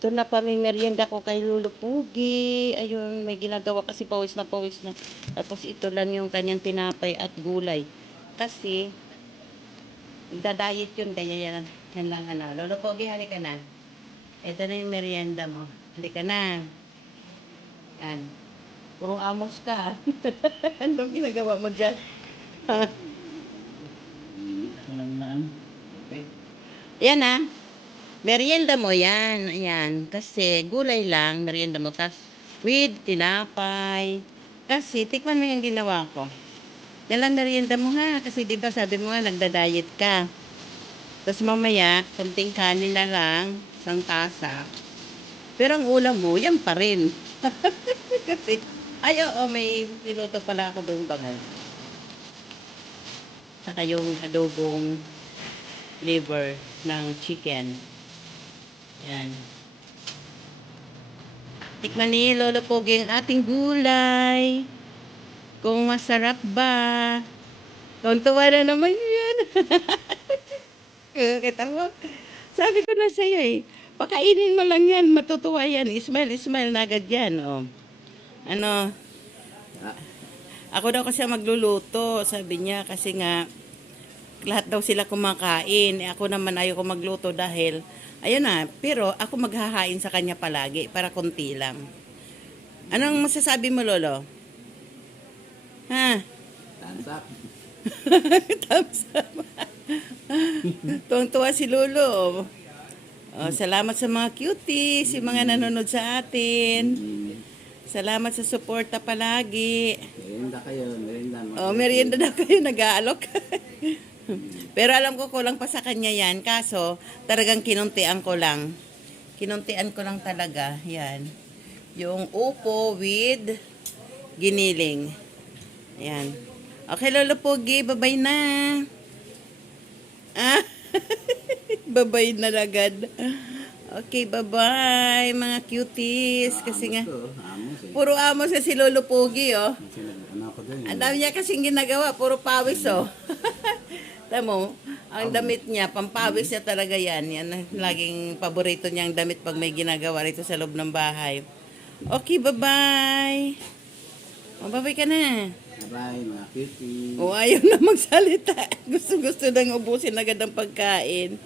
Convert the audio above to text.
Ito na pamimerienda ko kay Lolo Pugi. Ayun, may ginagawa kasi pawis na pawis na. Tapos ito lang yung kanyang tinapay at gulay. Kasi, nagda-diet yun, kaya yan lang ano. Lolo Pugi, halika na. Ito na yung merienda mo. Halika na. Yan. Puro amos ka. Anong ginagawa mo dyan? Ha? Yan ah. Merienda mo yan. Ayan. Kasi gulay lang. Merienda mo. Tapos with tinapay. Kasi tikman mo yung ginawa ko. Yan lang merienda mo ha. Kasi diba sabi mo nga nagda-diet ka. Tapos mamaya, konting kanin na lang. Isang tasa. Pero ang ulam mo, yan pa rin. Kasi, ay oo, may niluto pala ako doon bangal. Saka yung adobong liver ng chicken. Yan. Tikman ni Lolo Pogi ang ating gulay. Kung masarap ba. Tuntua na naman yan. Kita mo? Sabi ko na sa'yo eh. Pakainin mo lang yan. Matutuwa yan. Smile, smile na agad yan. Oh. Ano? Ako daw kasi magluluto. Sabi niya kasi nga lahat daw sila kumakain. Ako naman ayoko magluto dahil ayun na, pero ako maghahain sa kanya palagi para konti lang. Anong masasabi mo, Lolo? Ha? Thumbs up. Thumbs up. Tuwang-tuwa si Lolo. Oh, salamat sa mga cuties, yung mga nanonood sa atin. Salamat sa suporta palagi. Merienda kayo, merienda. Oh, merienda na kayo, nag-aalok. Pero alam ko kulang pa sa kanya yan. Kaso, talagang kinuntian ko lang. Kinuntian ko lang talaga. Yan. Yung upo with giniling. Yan. Okay, Lolo Pogi. Bye-bye na. Ah, bye-bye na agad. Okay, bye-bye mga cuties. Kasi nga, Amos eh. puro amos si Lolo Pogi, oh. Ano ako doon? Ang dami niya kasing ginagawa, puro pawis, oh. Tamo, ang damit niya, pampawis niya talaga yan. Yan ang laging paborito niyang damit pag may ginagawa rito sa loob ng bahay. Okay, bye-bye. O, bye-bye ka na. Bye mga cutie. O, ayaw na magsalita. Gusto-gusto nang ubusin agad ang pagkain.